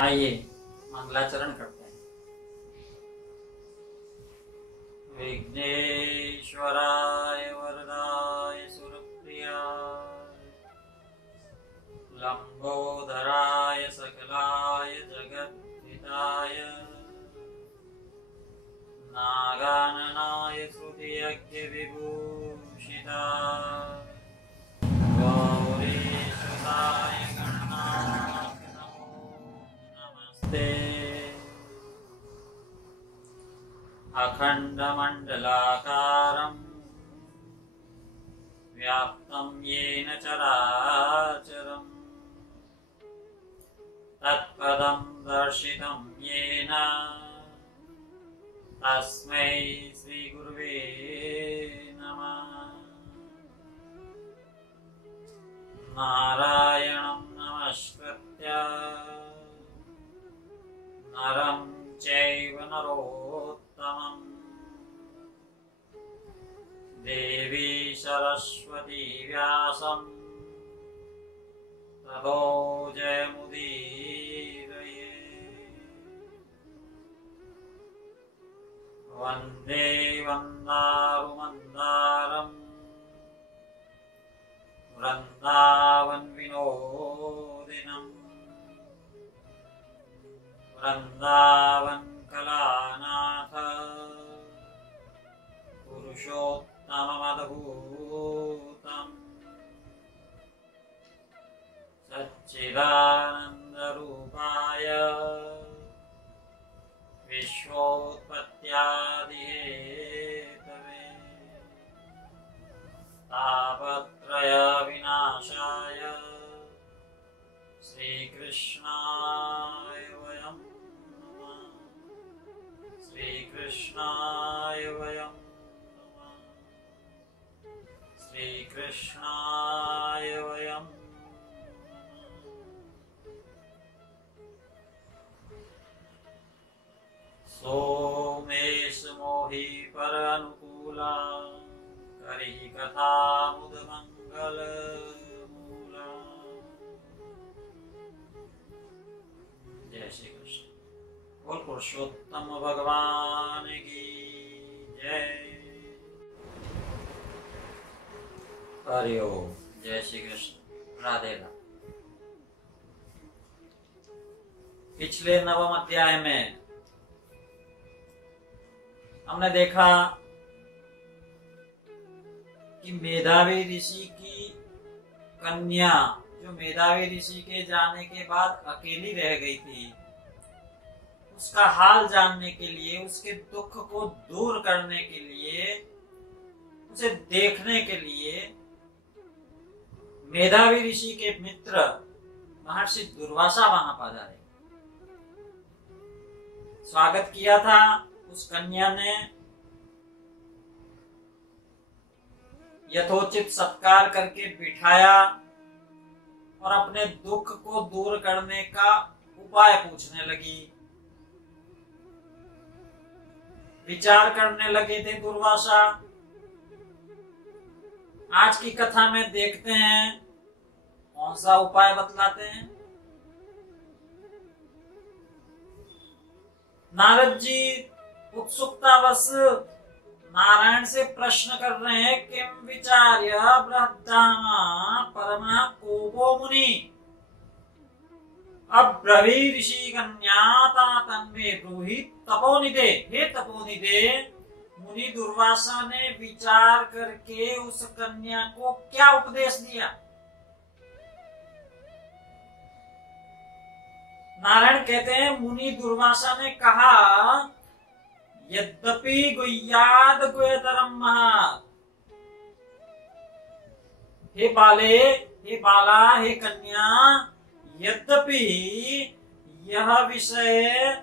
आइए मंगलाचरण करते हैं। विघ्नेश्वराय वरदाय सुरप्रियाय लंबोदराय सकलाय जगद्धिताय नागाननाय श्रुतियज्ञ विभूषिताय गौरीशुताय गणनाथ नमो नमस्ते। अखण्डमण्डलाकारं व्याप्तं येन चराचरं तत्पदं दर्शितं येन तस्मै श्रीगुरुवे नमः। नारायणं नमस्कृत्य नरं चैव नरोत्तमं देवी सरस्वती व्यासं ततो जयमुदीरये। वन्दे वन्दारुमन्दारं वृन्दावनविनोदिनं वृन्दावनकलानाथ पुरुषोत्तममद्भुतं सच्चिदानन्दरूपाय विश्वोत्पत्त्यादिहेतवे तापत्रयविनाशाय श्रीकृष्णाय वयं नमः। श्रीकृष्णाय वयं नमः। श्रीकृष्णाय वयं सोमेश मोहि पर अनुकूला करि कथा मुद मंगल मूला। जय श्री कृष्ण। बोल पुरुषोत्तम भगवान की जय। हरि ओम। जय श्री कृष्ण। राधे राधे। पिछले नवम अध्याय में हमने देखा कि मेधावी ऋषि की कन्या जो मेधावी ऋषि के जाने के बाद अकेली रह गई थी, उसका हाल जानने के लिए, उसके दुख को दूर करने के लिए, उसे देखने के लिए मेधावी ऋषि के मित्र महर्षि दुर्वासा वहां पधारे। स्वागत किया था उस कन्या ने, यथोचित सत्कार करके बिठाया और अपने दुख को दूर करने का उपाय पूछने लगी। विचार करने लगे थे दुर्वासा। आज की कथा में देखते हैं कौन सा उपाय बतलाते हैं। नारद जी उत्सुकतावश नारायण से प्रश्न कर रहे हैं, किम विचार्य बृहद्धामा परमा कोपो मुनि अब्रवी ऋषि कन्या तन्मे ब्रूहि तपोनिधे। हे तपोनिधे, मुनि दुर्वासा ने विचार करके उस कन्या को क्या उपदेश दिया। नारायण कहते हैं, मुनि दुर्वासा ने कहा, यद्यपि गुह्याद गुह्यतरम महत्। हे बाले, हे बाला, हे कन्या, यद्यपि यह विषय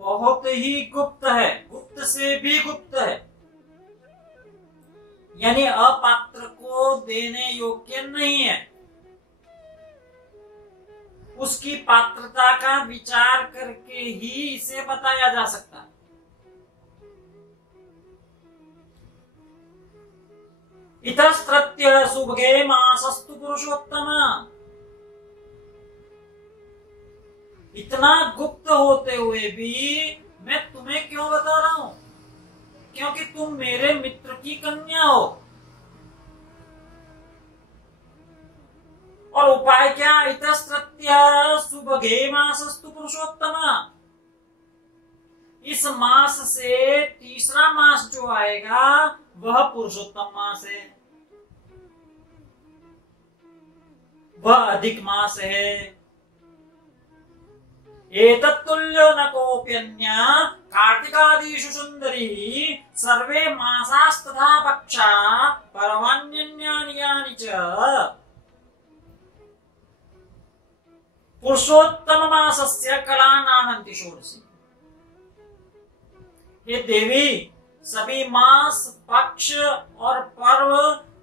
बहुत ही गुप्त है, गुप्त से भी गुप्त है, यानी अपात्र को देने योग्य नहीं है। उसकी पात्रता का विचार करके ही इसे बताया जा सकता है। इतस्तृत्य सुभगे मासस्तु पुरुषोत्तम। इतना गुप्त होते हुए भी मैं तुम्हें क्यों बता रहा हूं? क्योंकि तुम मेरे मित्र की कन्या हो। और उपाय क्या? इतस्तृत्य सुभगे मासस्तु पुरुषोत्तमा। इस मास से तीसरा मास जो आएगा वह पुरुषोत्तम मास है, वह अधिक मास है। एतत्तुल्यो न कोऽप्यन्य कार्तिकादिषु सुंदरी सर्वे मासास्तथा पक्षा परमान्यानि यानि च। पुरुषोत्तम मासस्य कलानाहन्ति षोडशी। ये देवी, सभी मास, पक्ष और पर्व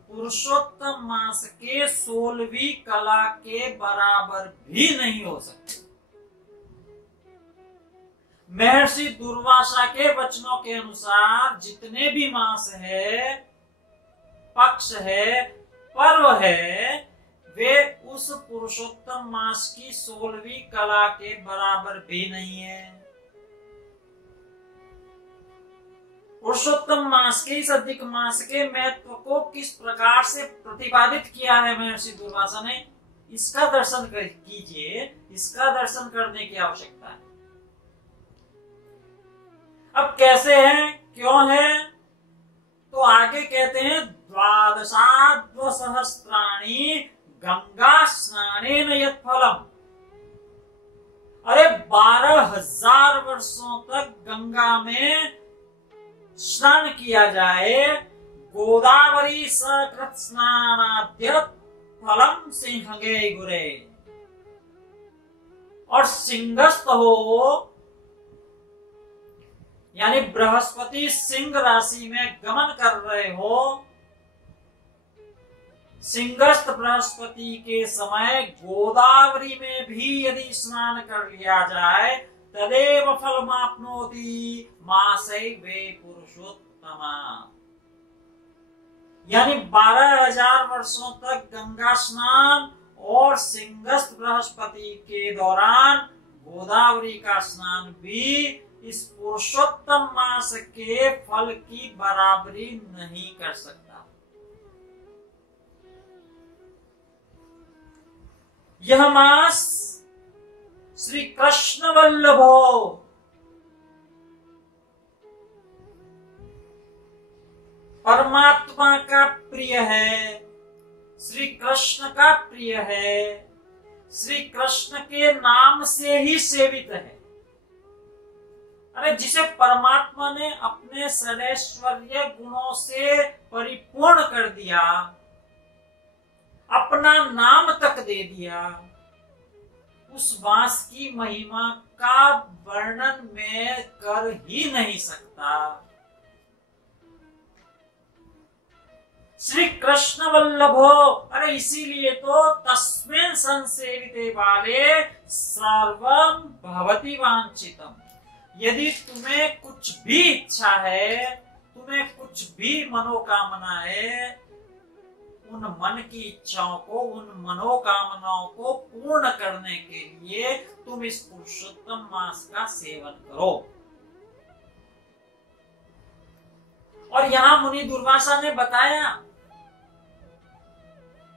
पुरुषोत्तम मास के 16वीं कला के बराबर भी नहीं हो सकते। महर्षि दुर्वासा के वचनों के अनुसार जितने भी मास है, पक्ष है, पर्व है, वे उस पुरुषोत्तम मास की 16वीं कला के बराबर भी नहीं है। पुरुषोत्तम मास के इस अधिक मास के महत्व को किस प्रकार से प्रतिपादित किया है महर्षि दुर्वासा ने, इसका दर्शन कीजिए। इसका दर्शन करने की आवश्यकता है। अब कैसे है, क्यों है? तो आगे कहते हैं 12 सहस्राणि गंगा स्नानेन यत् फलम। अरे 12,000 वर्षों तक गंगा में स्नान किया जाए, गोदावरी सकृत स्नानाद्य फलम सिंहगे गुरे। और सिंहस्थ हो, यानी बृहस्पति सिंह राशि में गमन कर रहे हो, सिंहस्थ बृहस्पति के समय गोदावरी में भी यदि स्नान कर लिया जाए तदेव फलमाप्नोति मासैवे पुरुषोत्तमा। यानी 12,000 वर्षों तक गंगा स्नान और सिंहस्थ बृहस्पति के दौरान गोदावरी का स्नान भी इस पुरुषोत्तम मास के फल की बराबरी नहीं कर सकता। यह मास श्री कृष्ण वल्लभो, परमात्मा का प्रिय है, श्री कृष्ण का प्रिय है, श्री कृष्ण के नाम से ही सेवित है। अरे जिसे परमात्मा ने अपने षडैश्वर्य गुणों से परिपूर्ण कर दिया, अपना नाम तक दे दिया, उस मास की महिमा का वर्णन मैं कर ही नहीं सकता। श्री कृष्ण वल्लभो, अरे इसीलिए तो तस्मिन् संसेविते वाले सर्वं भवति वांछितम्। यदि तुम्हें कुछ भी इच्छा है, तुम्हें कुछ भी मनोकामना है, उन मन की इच्छाओं को, उन मनोकामनाओं को पूर्ण करने के लिए तुम इस पुरुषोत्तम मास का सेवन करो। और यहाँ मुनि दुर्वासा ने बताया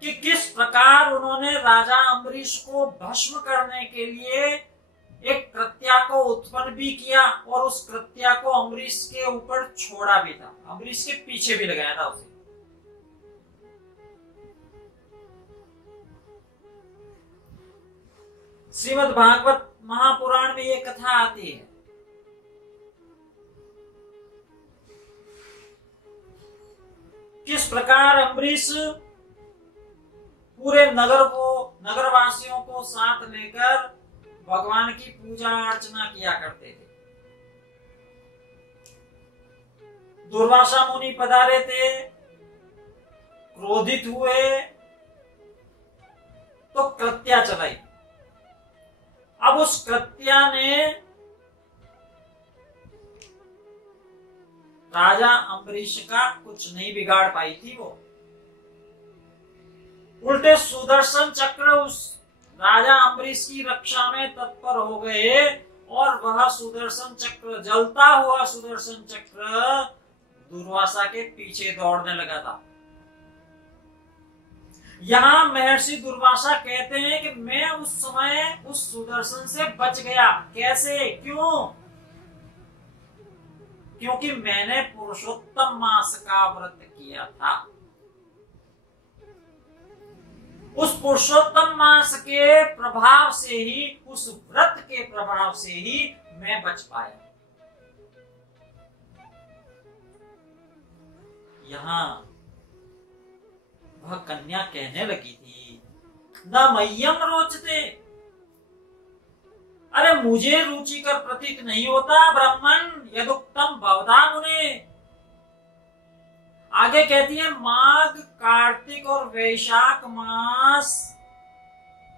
कि किस प्रकार उन्होंने राजा अम्बरीश को भस्म करने के लिए एक कृत्या को उत्पन्न भी किया और उस कृत्या को अम्बरीश के ऊपर छोड़ा भी था, अम्बरीश के पीछे भी लगाया था उसे। श्रीमद् भागवत महापुराण में ये कथा आती है। किस प्रकार अम्बरीश पूरे नगरवासियों को साथ लेकर भगवान की पूजा अर्चना किया करते थे। दुर्वासा मुनि पधारे थे, क्रोधित हुए तो कृत्या चलाई। अब उस कृत्या ने राजा अम्बरीश का कुछ नहीं बिगाड़ पाई थी। वो उल्टे सुदर्शन चक्र राजा अम्बरीश की रक्षा में तत्पर हो गए और वह सुदर्शन चक्र, जलता हुआ सुदर्शन चक्र दुर्वासा के पीछे दौड़ने लगा था। यहाँ महर्षि दुर्वासा कहते हैं कि मैं उस समय उस सुदर्शन से बच गया। कैसे, क्यों? क्योंकि मैंने पुरुषोत्तम मास का व्रत किया था। उस पुरुषोत्तम मास के प्रभाव से ही, उस व्रत के प्रभाव से ही मैं बच पाया। यहाँ वह कन्या कहने लगी थी, न मह्यम रोचते, अरे मुझे रुचिकर प्रतीत नहीं होता ब्राह्मण यदुक्तम भवता मुने। आगे कहती है, माघ, कार्तिक और वैशाख मास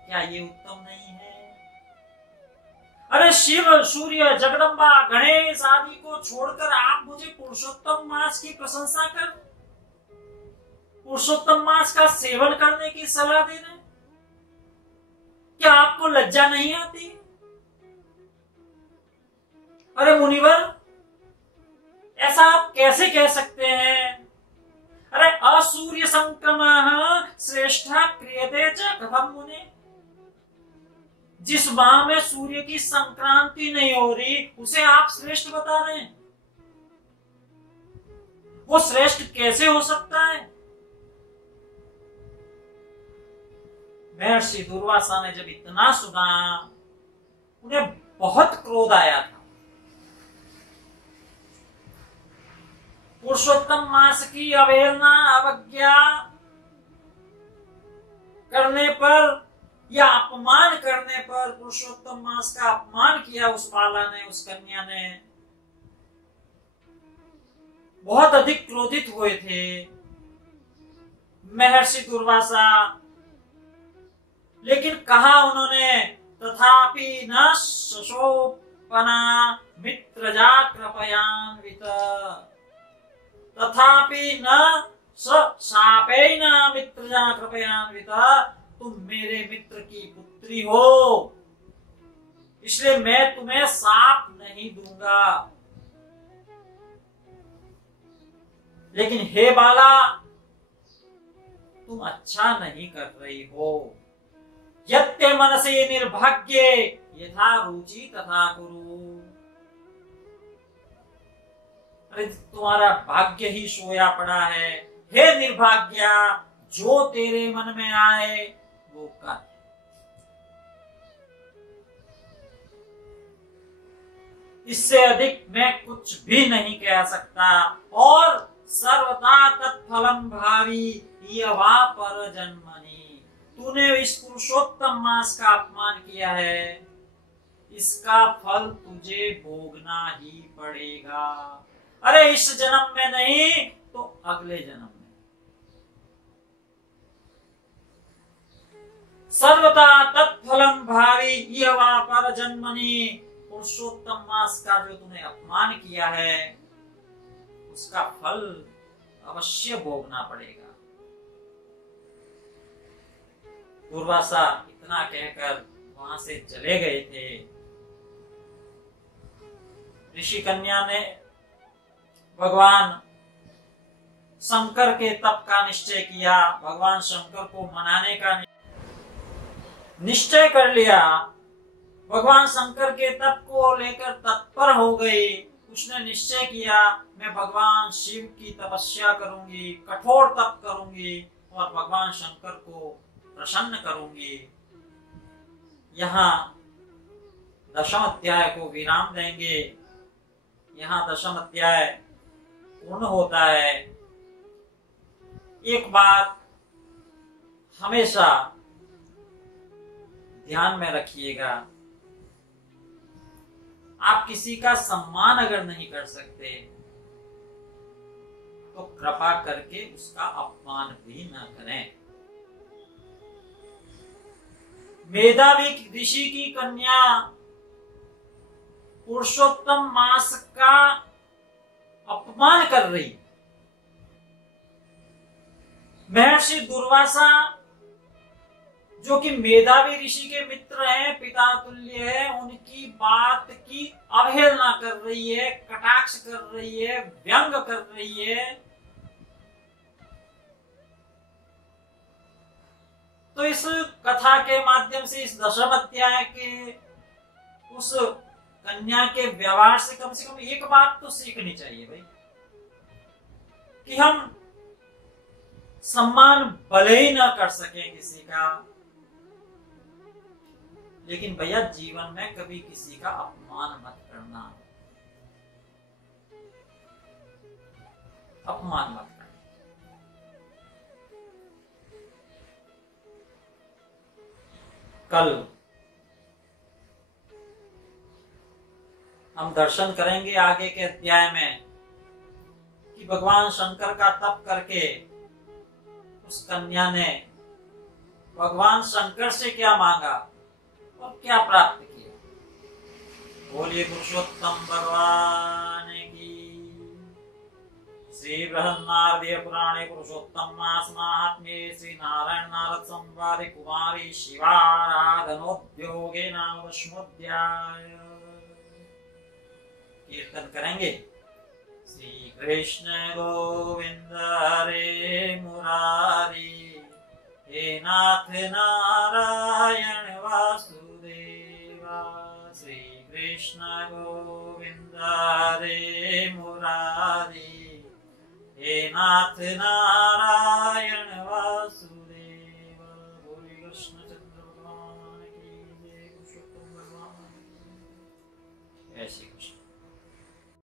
क्या ये उत्तम नहीं है? अरे शिव, सूर्य, जगदम्बा, गणेश आदि को छोड़कर आप मुझे पुरुषोत्तम मास की प्रशंसा कर, पुरुषोत्तम मास का सेवन करने की सलाह दे रहे हैं। क्या आपको लज्जा नहीं आती? अरे मुनिवर, ऐसा आप कैसे कह सकते हैं? अरे असूर्य संक्रमः श्रेष्ठा क्रियते च कथम मुने। जिस माह में सूर्य की संक्रांति नहीं हो रही उसे आप श्रेष्ठ बता रहे हैं। वो श्रेष्ठ कैसे हो सकता है? महर्षि दुर्वासा ने जब इतना सुना, उन्हें बहुत क्रोध आया था। पुरुषोत्तम मास की अवहेलना, अवज्ञा करने पर या अपमान करने पर, पुरुषोत्तम मास का अपमान किया उस बाला ने, उस कन्या ने, बहुत अधिक क्रोधित हुए थे महर्षि दुर्वासा। लेकिन कहा उन्होंने, तथापि न शशोपना मित्रजा कृपयान्वित, तथापि न शापेन मित्रजा कृपयान्वित। तुम मेरे मित्र की पुत्री हो, इसलिए मैं तुम्हें शाप नहीं दूंगा। लेकिन हे बाला, तुम अच्छा नहीं कर रही हो। यत्ते मनसे निर्भाग्ये यथा रुचि तथा कुरु। अरे तुम्हारा भाग्य ही सोया पड़ा है। हे निर्भाग्या, जो तेरे मन में आए वो कर। इससे अधिक मैं कुछ भी नहीं कह सकता। और सर्वथा तत्फलम भावी यवा पर जन्मनि। तूने इस पुरुषोत्तम मास का अपमान किया है, इसका फल तुझे भोगना ही पड़ेगा। अरे इस जन्म में नहीं तो अगले जन्म में। सर्वथा तत्फलम भावी यवा पर जन्मनि। पुरुषोत्तम मास का जो तूने अपमान किया है उसका फल अवश्य भोगना पड़ेगा। दुर्वासा इतना कहकर वहां से चले गए थे। ऋषि कन्या ने भगवान शंकर के तप का निश्चय किया, भगवान शंकर को मनाने का निश्चय कर लिया। भगवान शंकर के तप को लेकर तत्पर हो गई। उसने निश्चय किया, मैं भगवान शिव की तपस्या करूंगी, कठोर तप करूंगी और भगवान शंकर को प्रसन्न करूंगी। यहाँ दशम अध्याय को विराम देंगे। यहाँ दशम अध्याय पूर्ण होता है। एक बात हमेशा ध्यान में रखिएगा, आप किसी का सम्मान अगर नहीं कर सकते तो कृपा करके उसका अपमान भी न करें। मेधावी ऋषि की कन्या पुरुषोत्तम मास का अपमान कर रही। महर्षि दुर्वासा जो कि मेधावी ऋषि के मित्र हैं, पिता तुल्य है, उनकी बात की अवहेलना कर रही है, कटाक्ष कर रही है, व्यंग कर रही है, तो इस कथा के माध्यम से, इस दशम अध्याय के उस कन्या के व्यवहार से कम एक बात तो सीखनी चाहिए भाई, कि हम सम्मान भले ही ना कर सके किसी का, लेकिन भैया जीवन में कभी किसी का अपमान मत करना, अपमान मत करना। कल हम दर्शन करेंगे आगे के अध्याय में कि भगवान शंकर का तप करके उस कन्या ने भगवान शंकर से क्या मांगा और क्या प्राप्त किया। बोलिए पुरुषोत्तम भगवान की। श्री बृहन्नारदीय पुराणे पुरुषोत्तम मास महात्म्ये श्री नारायण नारद संवादे कुमारी शिवाराधनोद्योगे नाम दशमोऽध्याय। कीर्तन करेंगे। श्री कृष्ण गोविंद हरे मुरारी, हे नाथ नारायण वासुदेवा। श्री कृष्ण गोविंद हरे मुरारी, हे नाथ नारायण